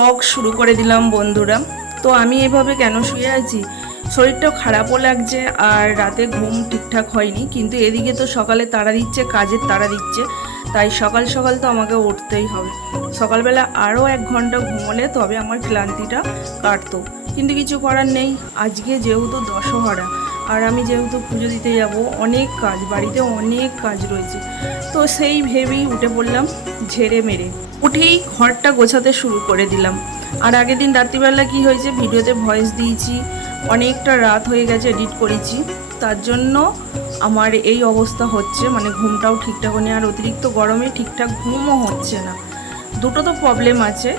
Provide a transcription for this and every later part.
Blog শুরু করে দিলাম বন্ধুরা। তো আমি এভাবে কেন শুয়ে আছি, শরীরটাও খারাপও লাগছে আর রাতে ঘুম ঠিকঠাক হয়নি, কিন্তু এদিকে তো সকালে তাড়া দিচ্ছে, কাজের তাড়া দিচ্ছে, তাই সকাল সকাল তো আমাকে উঠতেই হবে। সকালবেলা আরও 1 ঘন্টা ঘুমোলে তবে আমার ক্লান্তিটা কাটতো, কিন্তু কিছু করার নেই। আজকে যেহেতু দশহরা আর আমি যেহেতু পুজো দিতে যাব, অনেক কাজ, বাড়িতে অনেক কাজ রয়েছে, তো সেই ভেবেই উঠে পড়লাম ঝেড়ে মেরে। উঠেই ঘরটা গোছাতে শুরু করে দিলাম। আর আগের দিন রাত্রিবেলা কি হয়েছে, ভিডিওতে ভয়েস দিয়েছি, অনেকটা রাত হয়ে গেছে, এডিট করেছি, তার জন্য আমার এই অবস্থা হচ্ছে, মানে ঘুমটাও ঠিকঠাক নেই, আর অতিরিক্ত গরমে ঠিকঠাক ঘুমও হচ্ছে না। দুটো তো প্রবলেম আছে,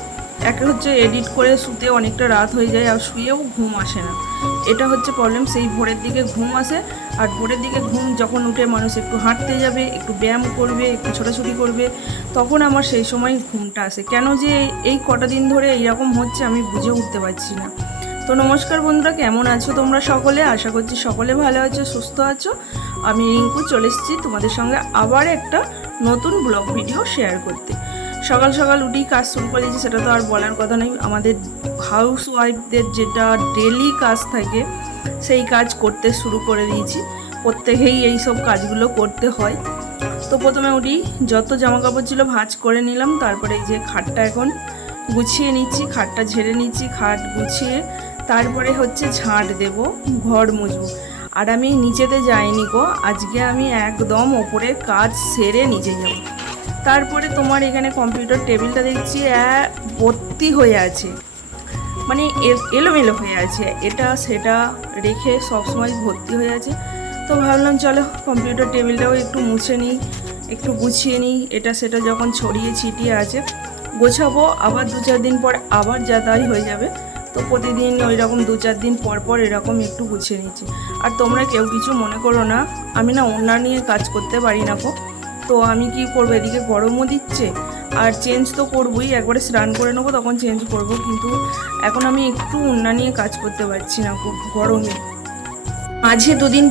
একটা হচ্ছে এডিট করে শুতে অনেকটা রাত হয়ে যায় আর শুয়েও ঘুম আসে না, এটা হচ্ছে প্রবলেম। সেই ভোরের দিকে ঘুম আসে, আর ভোরের দিকে ঘুম যখন উঠে মানুষ একটু হাঁটতে যাবে, একটু ব্যায়াম করবে, একটু ছোটাছুটি করবে, তখন আমার সেই সময় ঘুমটা আসে। কেন যে এই কটা দিন ধরে এইরকম হচ্ছে আমি বুঝে উঠতে পারছি না। তো নমস্কার বন্ধুরা, কেমন আছো তোমরা সকলে? আশা করছি সকলে ভালো আছো, সুস্থ আছো। আমি রিঙ্কু চলে এসেছি তোমাদের সঙ্গে আবার একটা নতুন ব্লগ ভিডিও শেয়ার করতে। সকাল সকাল উঠেই কাজ শুরু করে দিয়েছি, সেটা তো আর বলার কথা নয়। আমাদের হাউস ওয়াইফদের যেটা ডেলি কাজ থাকে, সেই কাজ করতে শুরু করে দিয়েছি। প্রত্যেকেই এই সব কাজগুলো করতে হয়। তো প্রথমে উঠি, যত জামা কাপড় ছিল ভাঁজ করে নিলাম, তারপরে এই যে খাটটা এখন গুছিয়ে নিচ্ছি, খাটটা ঝেড়ে নিচ্ছি, খাট গুছিয়ে তারপরে হচ্ছে ঝাঁট দেব, ঘর মুছবো। আর আমি নিচেতে যাইনি গো, আজকে আমি একদম ওপরের কাজ সেরে নিচে যাব। তারপরে তোমার এখানে কম্পিউটার টেবিলটা দেখছি ভর্তি হয়ে আছে, মানে এলোমেলো হয়ে আছে, এটা সেটা রেখে সবসময় ভর্তি হয়ে আছে। তো ভাবলাম চলো কম্পিউটার টেবিলটাও একটু মুছে নিই, একটু গুছিয়ে নিই, এটা সেটা যখন ছড়িয়ে ছিটিয়ে আছে গোছাবো, আবার 2-4 দিন পর আবার যাতায়াত হয়ে যাবে। তো প্রতিদিন ওই রকম 2-4 দিন পর পর এরকম একটু গুছিয়ে নিচ্ছি। আর তোমরা কেউ কিছু মনে করো না, আমি না ওড়না নিয়ে কাজ করতে পারি না গো। তো আমি কি করবো, এদিকে গরমও দিচ্ছে আর চেঞ্জ তো করবোই, একবারে স্নান করে নেবো তখন চেঞ্জ করব, কিন্তু এখন আমি একটু ওড়না নিয়ে কাজ করতে পারছি না খুব গরমে। মাঝে 2 দিন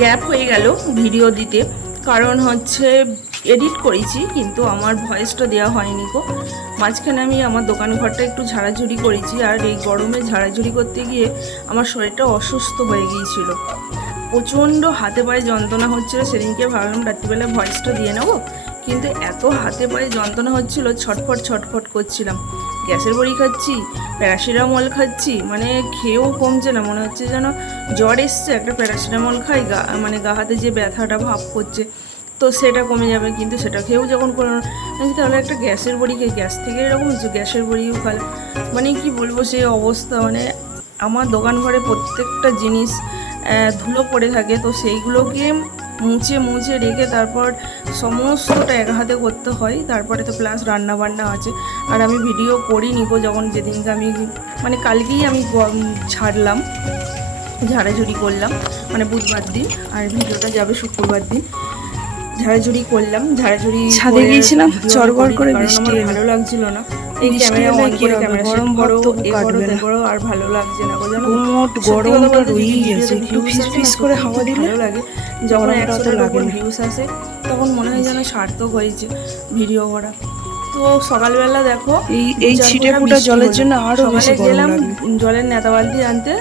গ্যাপ হয়ে গেল ভিডিও দিতে, কারণ হচ্ছে এডিট করেছি কিন্তু আমার ভয়েসটা দেওয়া হয়নি গো। মাঝখানে আমি আমার দোকান ঘরটা একটু ঝাড়াঝুড়ি করেছি, আর এই গরমে ঝাড়াঝুড়ি করতে গিয়ে আমার শরীরটা অসুস্থ হয়ে গিয়েছিল, প্রচণ্ড হাতে পায়ে যন্ত্রণা হচ্ছিল। সেদিনকে ভাবলাম রাত্রিবেলা ভয়েসটা দিয়ে নেবো, কিন্তু এত হাতে পায়ে যন্ত্রণা হচ্ছিল, ছটফট ছটফট করছিলাম। গ্যাসের বড়ি খাচ্ছি, প্যারাসিটামল খাচ্ছি, মানে খেয়েও কমছে না, মনে হচ্ছে যেন জ্বর এসছে, একটা প্যারাসিটামল খাই, মানে গা হাতে যে ব্যথাটা ভাব করছে তো সেটা কমে যাবে, কিন্তু সেটা খেয়েও যখন কোনো তাহলে একটা গ্যাসের বড়ি খেয়ে, গ্যাস থেকে এরকম হচ্ছে, গ্যাসের বড়িও খালে, মানে কি বলবো সেই অবস্থা। মানে আমার দোকান ঘরে প্রত্যেকটা জিনিস ধুলো পড়ে থাকে, তো সেইগুলোকে মুছে মুছে রেখে তারপর সমস্তটা এক হাতে করতে হয়। তারপরে তো প্লাস রান্না বান্না আছে, আর আমি ভিডিও করিনি গো, যখন যেদিনকে আমি মানে কালকেই আমি ছাড়লাম, ঝাড়াঝুড়ি করলাম, মানে বুধবার দিন, আর ভিডিওটা যাবে শুক্রবার দিন। ঝাড়াঝুড়ি করলাম, ঝাড়াঝুড়ি ছাদে গিয়েছিলাম, চড়গড় করে কারণ বৃষ্টি আমার এলো। ভালো লাগছিল না। এই ক্যামেরা অন করে ক্যামেরা সেট করো, এ করো, তে করো, আর ভালো লাগছে না গো, জানো গুমোট গরমটা রয়েই গেছে, একটু ফিস ফিস করে হাওয়া দিলে ভালো লাগে। যখন গরমটা তো 100টার লাগে উপর না। ভিউস আসে তখন মনে হয় যেন সার্থক হয়েছে ভিডিও করা। তো সকালবেলা দেখো এই ছিটে ফোঁটা জলের জন্য আরো বেশি সকালে গরম গেলাম লাগে। জলের নেতা বালতি আনতে,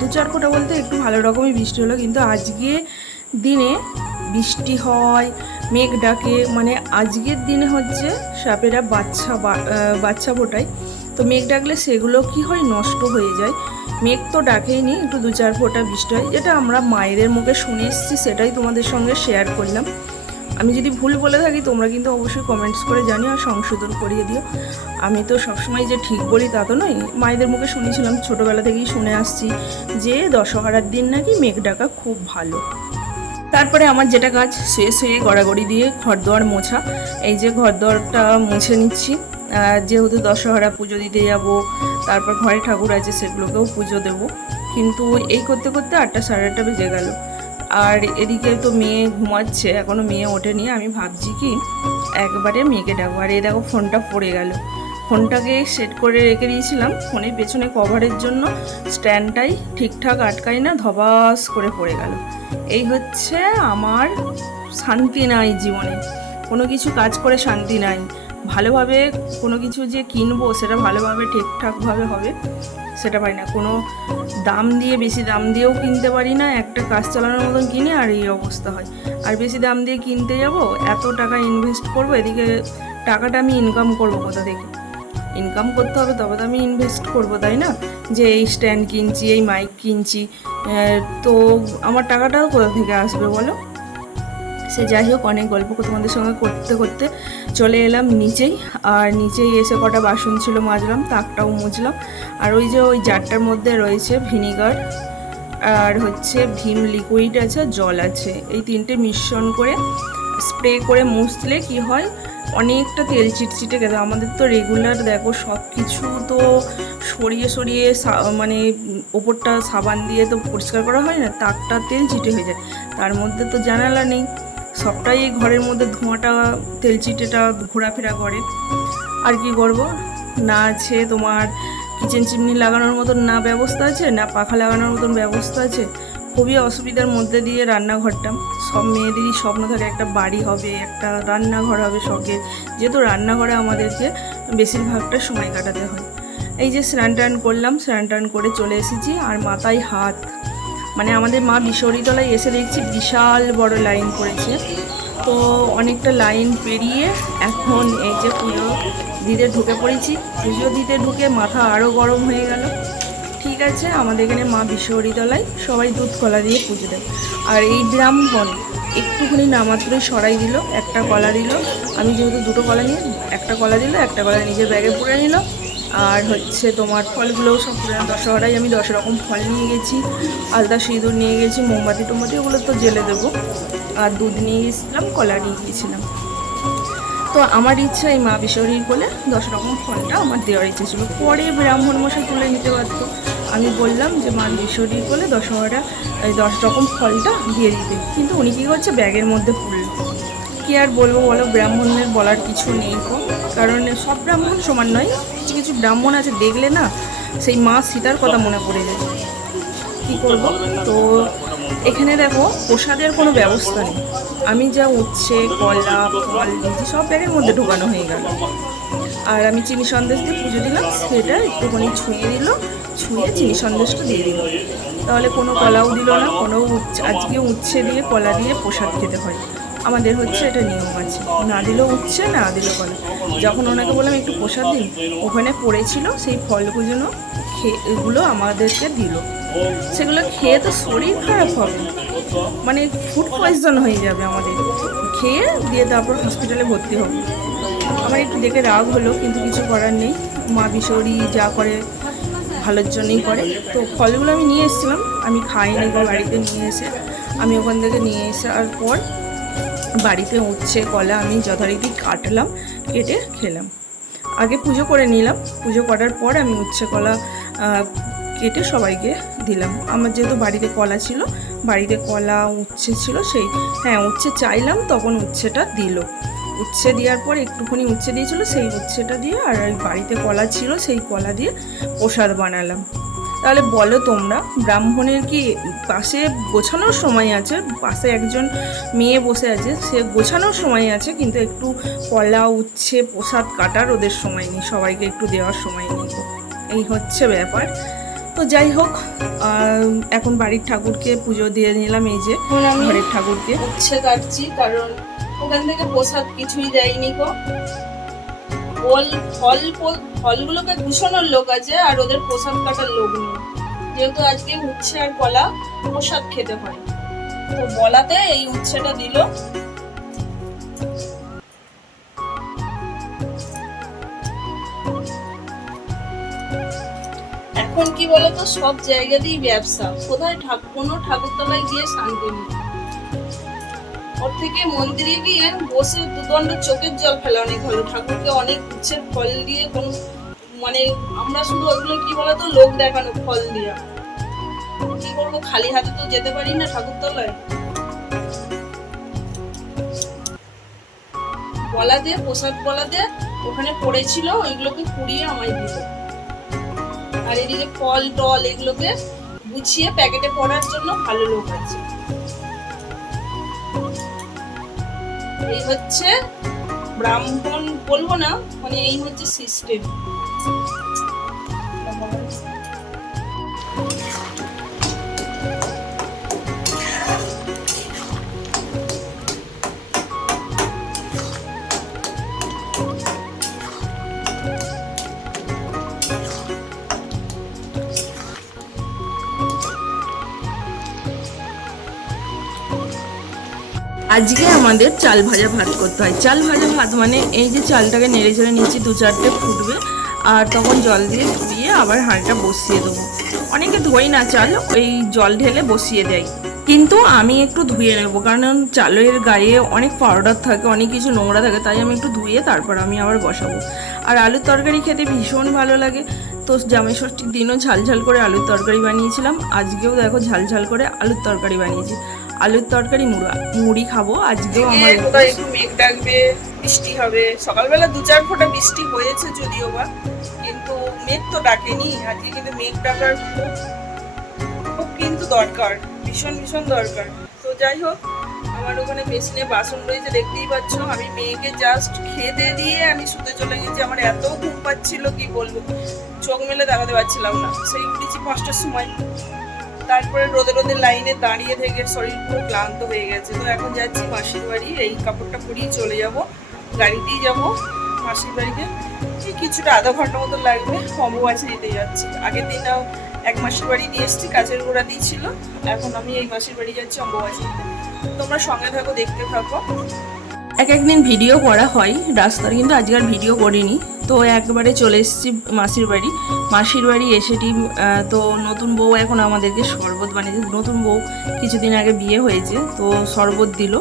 2-4 ফোঁটা বলতে একটু ভালো রকমই বৃষ্টি হলো, কিন্তু আজকে দিনে বৃষ্টি হয়, মেঘ ডাকে, মানে আজকের দিনে হচ্ছে সাপেরা বাচ্চা ফোটায়, তো মেঘ ডাকলে সেগুলো কি হয়, নষ্ট হয়ে যায়। মেঘ তো ডাকেই নি, একটু 2-4 ফোঁটা বৃষ্টি হয়, যেটা আমরা মায়েদের মুখে শুনে এসেছি, সেটাই তোমাদের সঙ্গে শেয়ার করলাম। আমি যদি ভুল বলে থাকি তোমরা কিন্তু অবশ্যই কমেন্টস করে জানিও আর সংশোধন করিয়ে দিও। আমি তো সবসময় যে ঠিক বলি তা তো নয়, মায়েদের মুখে শুনেছিলাম, ছোটোবেলা থেকেই শুনে আসছি যে দশহরার দিন নাকি মেঘ ডাকা খুব ভালো। তারপরে আমার যেটা কাজ, শেষ হয়ে গড়াগড়ি দিয়ে ঘরদোয়ার মোছা, এই যে ঘরদোয়ারটা মুছে নিচ্ছি, যেহেতু দশহরা পুজো দিতে যাব, তারপর ঘরে ঠাকুর আছে সেগুলোকেও পুজো দেব, কিন্তু এই করতে করতে 8টা সাড়ে 8টা বেজে গেল। আর এদিকে তো মেয়ে ঘুমাচ্ছে, এখনও মেয়ে ওঠেনি, আমি ভাবছি কি একবারে মেয়েকে ডাকবো, আর এই দেখো ফোনটা পড়ে গেল। ফোনটাকে সেট করে রেখে দিয়েছিলাম, ফোনের পেছনে কভারের জন্য স্ট্যান্ডটাই ঠিকঠাক আটকায় না, ধবাস করে পড়ে গেল। এই হচ্ছে আমার শান্তি নাই জীবনে, কোনো কিছু কাজ করে শান্তি নাই, ভালোভাবে কোনো কিছু যে কিনবো সেটা ভালোভাবে ঠিকঠাকভাবে হবে সেটা পারি না। কোনো দাম দিয়ে, বেশি দাম দিয়েও কিনতে পারি না, একটা কাজ চালানোর মতন কিনে আর এই অবস্থা হয়। আর বেশি দাম দিয়ে কিনতে যাব, এত টাকা ইনভেস্ট করবো, এদিকে টাকাটা আমি ইনকাম করবো কোথা থেকে? ইনকাম করতে হবে তবে তো আমি ইনভেস্ট করবো, তাই না? যে এই স্ট্যান্ড কিনছি, এই মাইক কিনছি, তো আমার টাকাটাও কোথা থেকে আসবে বলো? সে যাই হোক, অনেক গল্প তোমাদের সঙ্গে করতে করতে চলে এলাম নিচেই। আর নিচেই এসে কটা বাসন ছিল মাজলাম, তাকটাও মুছলাম। আর ওই যে ওই জারটার মধ্যে রয়েছে ভিনিগার আর হচ্ছে ভিম লিকুইড আছে, জল আছে, এই তিনটে মিশ্রণ করে স্প্রে করে মুছলে কি হয়, অনেকটা তেল চিটচিটে গেছে। আমাদের তো রেগুলার দেখো সব কিছু তো সরিয়ে সরিয়ে মানে ওপরটা সাবান দিয়ে তো পরিষ্কার করা হয় না, তাকটা তেল চিটে হয়ে যায়। তার মধ্যে তো জানালা নেই, সবটাই ঘরের মধ্যে ধোঁয়াটা তেল চিটেটা ঘোরাফেরা করে। আর কি করব, না আছে তোমার কিচেন চিমনি লাগানোর মতন না ব্যবস্থা আছে, না পাখা লাগানোর মতন ব্যবস্থা আছে। খুবই অসুবিধার মধ্যে দিয়ে রান্নাঘরটা, সব মেয়েদেরই স্বপ্ন থাকে একটা বাড়ি হবে, একটা রান্নাঘর হবে শখের, যেহেতু রান্নাঘরে আমাদেরকে বেশিরভাগটা সময় কাটাতে হয়। এই যে স্নান টান করলাম, স্নান টান করে চলে এসেছি। আর মাথায় হাত, মানে আমাদের মা বিশ্বরীতলায় এসে দেখছি বিশাল বড় লাইন পড়েছে। তো অনেকটা লাইন পেরিয়ে এখন এই যে পুজো দিতে ঢুকে পড়েছি। পুজো দিতে ঢুকে মাথা আরও গরম হয়ে গেল। ঠিক আছে, আমাদের এখানে মা বিশ্বরীতলায় সবাই দুধ কলা দিয়ে পুজো দেয়। আর এই ব্রাহ্মণ একটুখানি নামাত্রই সরাই দিল, একটা কলা দিল। আমি যেহেতু দুটো কলা নিয়ে, একটা কলা দিল, একটা কলা নিজের ব্যাগে পুরে নিল। আর হচ্ছে তোমার ফলগুলোও সব দশহরায় আমি 10 রকম ফল নিয়ে গেছি, আলতা সিঁদুর নিয়ে গেছি, মোমবাতি টোমবাতি ওগুলো তো জেলে দেবো। আর দুধ নিয়ে গেছিলাম, কলা নিয়ে গিয়েছিলাম। তো আমার ইচ্ছা এই মা বিশ্বরীর বলে 10 রকম ফলটা আমার দেওয়ার ইচ্ছে ছিল। পরে ব্রাহ্মণ মশাই তুলে নিতে পারতো, আমি বললাম যে মা বিশ্বরীর বলে দশহরা 10 রকম ফলটা দিয়ে দিতে, কিন্তু উনি কী করছে, ব্যাগের মধ্যে পুরল। কী আর বলবো বলো, ব্রাহ্মণের বলার কিছু নেই, কারণ সব ব্রাহ্মণ সমান নয়। কিছু কিছু ব্রাহ্মণ আছে দেখলে না সেই মা সীতার কথা মনে পড়ে যায়। কী করবো? তো এখানে দেখো প্রসাদের কোনো ব্যবস্থা নেই। আমি যা উচ্ছে, কলা, ফল দিয়েছি সব ব্যাগের মধ্যে ঢোকানো হয়ে গেল। আর আমি চিনি সন্দেশ দিয়ে পুজো দিলাম, সেটা একটুখানি ছুঁয়ে দিল, ছুঁয়ে চিনি সন্দেশটা দিয়ে দিল। তাহলে কোনো কলাও দিল না, কোনো আজকে উচ্ছে দিয়ে কলা দিয়ে প্রসাদ খেতে হয়, আমাদের হচ্ছে এটা নিয়ম আছে। না দিলেও উচ্ছে, না দিলেও কলা। যখন ওনাকে বললাম একটু প্রসাদ দিন, ওখানে পড়েছিল সেই ফলগুলো এগুলো আমাদেরকে দিল। সেগুলো খেয়ে তো শরীর খারাপ হবে, মানে ফুড পয়জন হয়ে যাবে আমাদের। খেয়ে দিয়ে তারপর হসপিটালে ভর্তি হবে। আমার একটু দেখে রাগ হলো, কিন্তু কিছু করার নেই। মা বিশ্বরী যা করে ভালোর জন্যই করে। তো ফলগুলো আমি নিয়ে এসেছিলাম, আমি খাইনি বা বাড়িতে নিয়ে এসে, আমি ওখান থেকে নিয়ে আসার পর বাড়িতে উচ্ছে কলা আমি যথারীতি কাটলাম, কেটে খেলাম। আগে পুজো করে নিলাম, পুজো করার পর আমি উচ্ছে কলা কেটে সবাইকে দিলাম। আমার যেহেতু বাড়িতে কলা ছিল, বাড়িতে কলা উচ্ছে ছিল, সেই উচ্ছে চাইলাম, তখন উচ্ছেটা দিল। উচ্ছে দেওয়ার পর একটুখানি উচ্ছে দিয়েছিল, সেই উচ্ছেটা দিয়ে আর বাড়িতে কলা ছিল সেই কলা দিয়ে প্রসাদ বানালাম। তাহলে বলো তোমরা, ব্রাহ্মণের কি পাশে গোছানোর সময় আছে? পাশে একজন মেয়ে বসে আছে, সে গোছানোর সময় আছে, কিন্তু একটু কলা উচ্ছে প্রসাদ কাটার ওদের সময় নেই, সবাইকে একটু দেওয়ার সময় নেই। এই হচ্ছে ব্যাপার। তো যাই হোক, এখন বাড়ির ঠাকুরকে পুজো দিয়ে নিলাম। এই যে ঘরের ঠাকুরকে উচ্ছে কাটছি, কারণ ওখান থেকে প্রসাদ কিছুই দেয়নি গো। ফলগুলোকে দূষণের লোক আছে, আর ওদের প্রসাদ কাটার লোক নেই। যেহেতু আজকে উচ্ছে আর কলা প্রসাদ খেতে হয়, তো বলাতে এই উচ্ছেটা দিল। এখন কি বলতো, সব জায়গাতেই ব্যবসা, কোথায় কোনো ঠাকুরতলায় গিয়ে শান্তি নেই। ওর থেকে মন্দিরে গিয়ে বসে দুদণ্ড চোখের জল ফেলা অনেক ভালো। ঠাকুরকে অনেক উচ্ছের ফল দিয়ে কোন মানে আমরা শুধু ওইগুলো কি বলতো লোক দেখানো ফল দিয়া, কি করবো, খালি হাতে তো যেতে পারি না ঠাকুরতলায়। বলা দিয়ে প্রসাদ বলা দিয়ে ওখানে পড়েছিল, ওইগুলোকে কুড়িয়ে আমায় দিল। আর এদিকে ফল টল এগুলোকে গুছিয়ে প্যাকেটে পড়ার জন্য ভালো লোক আছে। এই হচ্ছে ব্রাহ্মণ বলবো না, মানে এই হচ্ছে সিস্টেম। আজকে আমাদের চাল ভাজা ভাত করতে হয়। চাল ভাজা ভাত মানে এই যে চালটাকে নেড়ে চেড়ে নিচ্ছি, 2-4টে ফুটবে আর তখন জল দিয়ে ধুয়ে আবার হাঁড়িটা বসিয়ে দেবো। অনেকে ধোয় না চাল, ওই জল ঢেলে বসিয়ে দেয়, কিন্তু আমি একটু ধুয়ে নেবো, কারণ চালের গায়ে অনেক পাউডার থাকে, অনেক কিছু নোংরা থাকে, তাই আমি একটু ধুয়ে তারপর আমি আবার বসাবো। আর আলুর তরকারি খেতে ভীষণ ভালো লাগে। তো জামাই ষষ্ঠীর দিনও ঝালঝাল করে আলুর তরকারি বানিয়েছিলাম, আজকেও দেখো ঝালঝাল করে আলুর তরকারি বানিয়েছি। আলুর তরকারি মুড়ি খাবো। আজকেও আমার একটু মেঘ ডাকবে, বৃষ্টি হবে। সকালবেলা 2-4 ফোঁটা বৃষ্টি হয়েছে যদিও বা, কিন্তু মেঘ তো ডাকেনি আজকে। কিন্তু মেঘ ডাকার খুব কিন্তু দরকার, ভীষণ ভীষণ দরকার। তো যাই হোক, আমার ওখানে বেসিনে বাসন রয়েছে দেখতেই পাচ্ছ। আমি মেয়েকে জাস্ট খেতে দিয়ে আমি শুতে চলে গেছি। আমার এত ঘুম পাচ্ছিল কি বলবো, চোখ মেলে দেখাতে পারছিলাম না। সেই উঠেছি 5টার সময়, তারপরে রোদে রোদে লাইনে দাঁড়িয়ে থেকে শরীর পুরো ক্লান্ত হয়ে গেছে। তো এখন যাচ্ছি মাসির বাড়ি, এই কাপড়টা পরিয়ে চলে যাব, গাড়িতেই যাব মাসির বাড়িতে। এই কিছুটা আধা ঘন্টা মতো লাগবে, অম্বুবাচী দিতে যাচ্ছি। আগের দিন এক মাসির বাড়ি দিয়ে এসেছি, কাছের গোড়াতেই ছিল। এখন আমি এই মাসির বাড়ি যাচ্ছি অম্বুবাচী দিতে। তোমরা সঙ্গে থাকো, দেখতে থাকো। একদিন ভিডিও করা হয় রাস্তার, কিন্তু আজকে আর ভিডিও করিনি। তো একবারে চলে এসেছি মাসির বাড়ি। মাসির বাড়ি এসেটি তো নতুন বউ এখন আমাদেরকে শরবত বানিয়েছে। নতুন বউ কিছুদিন আগে বিয়ে হয়েছে, তো শরবত দিল।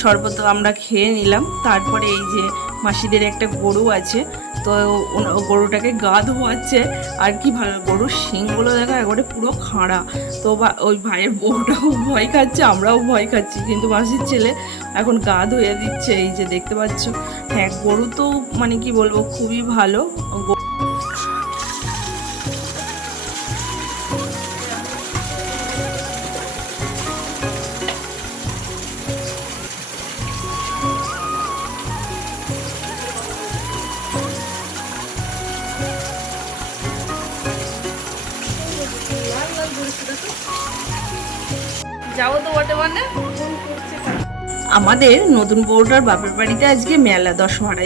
শরবত আমরা খেয়ে নিলাম। তারপরে এই যে মাসিদের একটা গরু আছে, তো গরুটাকে গা ধোয়াচ্ছে। আর কি ভালো, গরুর শিংগুলো দেখা একবারে পুরো খাঁড়া। তো ওই ভাইয়ের বউটাও ভয় খাচ্ছে, আমরাও ভয় খাচ্ছি, কিন্তু মাসির ছেলে এখন গা ধুয়ে দিচ্ছে। এই যে দেখতে পাচ্ছ। হ্যাঁ, গরু তো মানে কি বলবো, খুবই ভালো। যাও তো বটে মানে আমাদের নতুন বউটার বাপের বাড়িতে আজকে মেলা,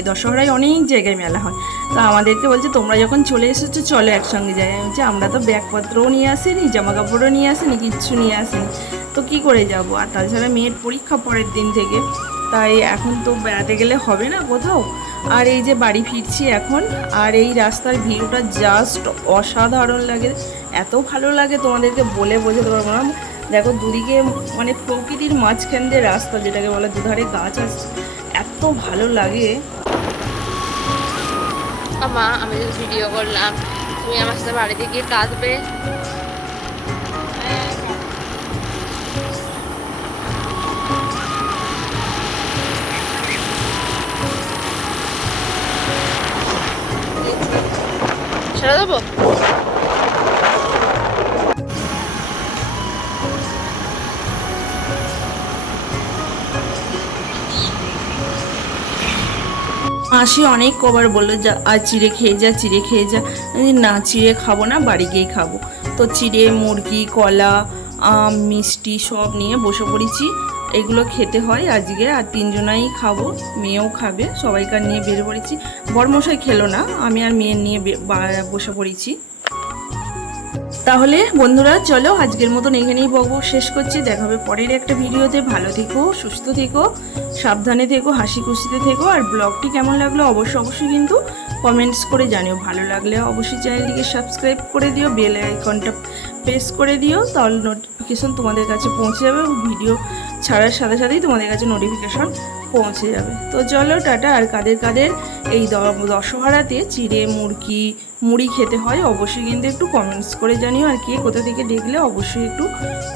দশহরায় অনেক জায়গায় মেলা হয়। তো আমাদেরকে বলছে তোমরা যখন চলে এসেছো চলো একসঙ্গে যাই। আমি বলছি আমরা তো ব্যাগপত্রও নিয়ে আসিনি, জামা কাপড়ও নিয়ে আসিনি, কিচ্ছু নিয়ে আসিনি, তো কি করে যাব। আর তাছাড়া মেয়ের পরীক্ষা পরের দিন থেকে, তাই এখন তো বেড়াতে গেলে হবে না কোথাও। আর এই যে বাড়ি ফিরছি এখন, আর এই রাস্তার ভিউটা জাস্ট অসাধারণ লাগে, এত ভালো লাগে তোমাদেরকে বলে বোঝাতে পারবো না। দেখো দুদিকে মানে প্রকৃতির মাঝখান দিয়ে রাস্তা, যেটাকে বলে দুধারে গাছ আছে, এত ভালো লাগে। মা, আমি যদি ভিডিও করলাম, তুমি আমার সাথে বাড়িতে গিয়ে কাঁদবে। ছেড়ে দেবো। মাসি অনেক কবার বললো যা আর চিড়ে খেয়ে যা, চিড়ে খেয়ে যা। না, চিড়ে খাবো না, বাড়ি গিয়েই খাবো। তো চিড়ে, মুরগি, কলা, আম, মিষ্টি সব নিয়ে বসে পড়েছি। এগুলো খেতে হয় আজকে, আর 3জনাই খাবো, মেয়েও খাবে, সবাইকার নিয়ে বেরিয়ে পড়েছি। বরমশাই খেলো না, আমি আর মেয়ের নিয়ে বসে পড়েছি। তাহলে বন্ধুরা চলো আজকের মতন এখানেই শেষ করছি। দেখা হবে পরের একটা ভিডিওতে। ভালো থেকো, সুস্থ থেকো, সাবধানে থেকো, হাসি খুশিতে থেকো। আর ব্লগটি কেমন লাগলো অবশ্যই কিন্তু কমেন্টস করে জানিও। ভালো লাগলে অবশ্যই চ্যানেলটিকে সাবস্ক্রাইব করে দিও, বেল আইকনটা প্রেস করে দিও, তাহলে নোটিফিকেশন তোমাদের কাছে পৌঁছে যাবে। ভিডিও ছাড়ার সাথে সাথেই তোমাদের কাছে নোটিফিকেশন পৌঁছে যাবে। তো চলো টাটা। আর কাদের এই দশহরাতে চিড়ে, মুড়ি খেতে হয় অবশ্যই কিন্তু একটু কমেন্টস করে জানিও। আর কে কোথা থেকে দেখলে অবশ্যই একটু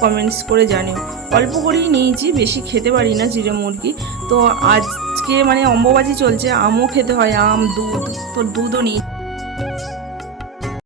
কমেন্টস করে জানিও। অল্প করেই নিয়েছি, বেশি খেতে পারি না চিড়ে মুরগি। তো আজকে মানে অম্বুবাচী চলছে, আমও খেতে হয়, আম, দুধ, তো দুধও নিই।